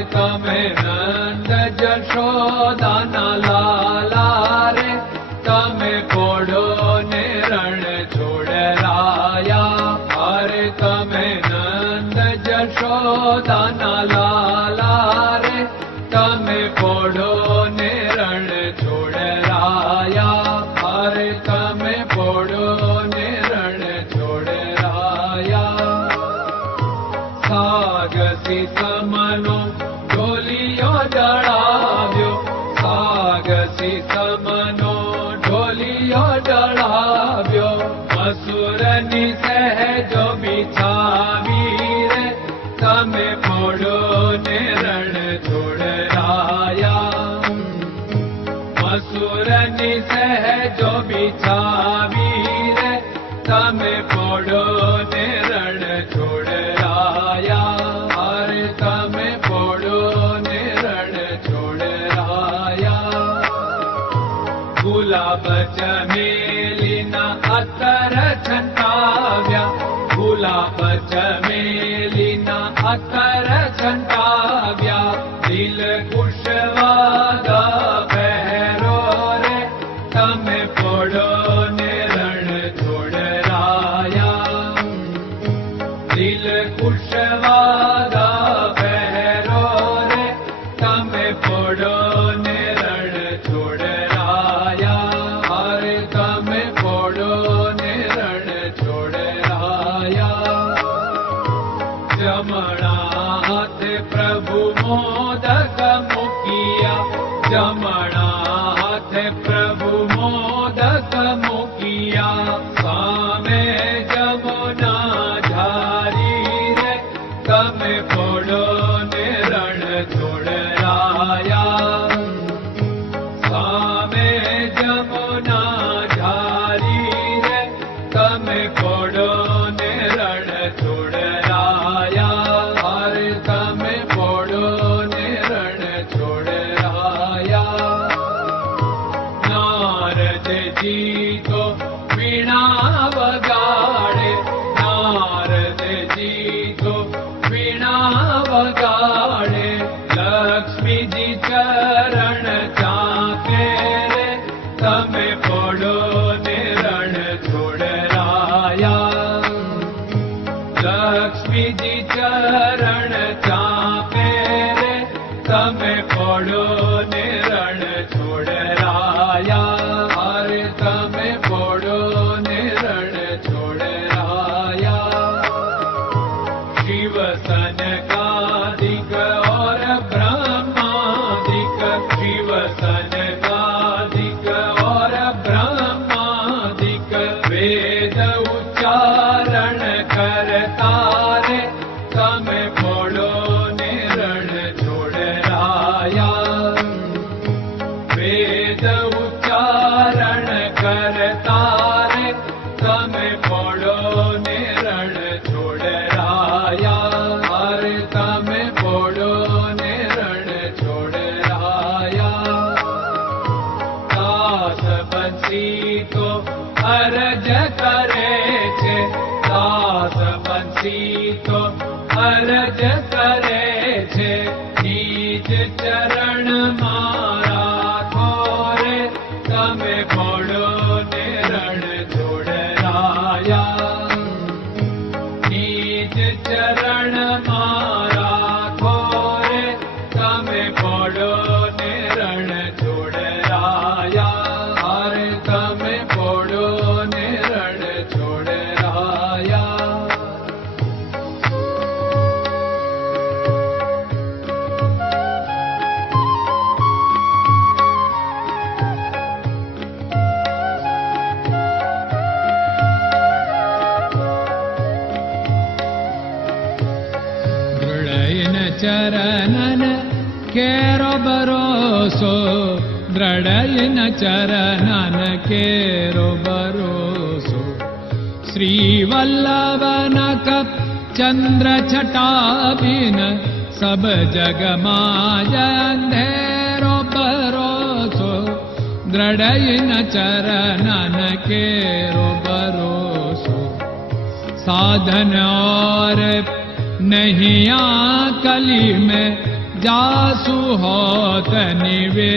अरे तमे चढ़ाव्यो। सागसी समनो ढोलियो चढ़ाव्यो। असुर निसह जो बिछावी रे तमे फोड़ो ने रण छोड़ाया असुर निसह जो बिछा जलिना अकरणा भूलापच जलिना अकरचन्द प्रभु मोदक मुख्या जमा વગાડે લક્ષ્મીજી ચરણ ચાકે રે તમે પોડો ને રણ છોડરાયા લક્ષ્મીજી ચરણ ચાપે રે તમે પોડો ને રણ છોડરાયા અરે તમે પોડો ને રણ છોડરાયા શિવ ब्रह्माधिकिवसनकाधर ब्रह्माधिक भेदौ चारण करताण छोडा भेदौ तो अरज करे छे नीच चरण मारा थोरे तमे बोडो ने रण जोड़राया। नीच चरण मारा थोरे तमे भोडो चरणन केरो भरोसो दृढयन चरणन केरो भरोसो श्रीवल्लभ चन्द्र छटाभि सब जगमाजेरो भरोसो दृढयन चरणन केरो भरोसो साधन और नहीं आ कली में जासु हो तनिवे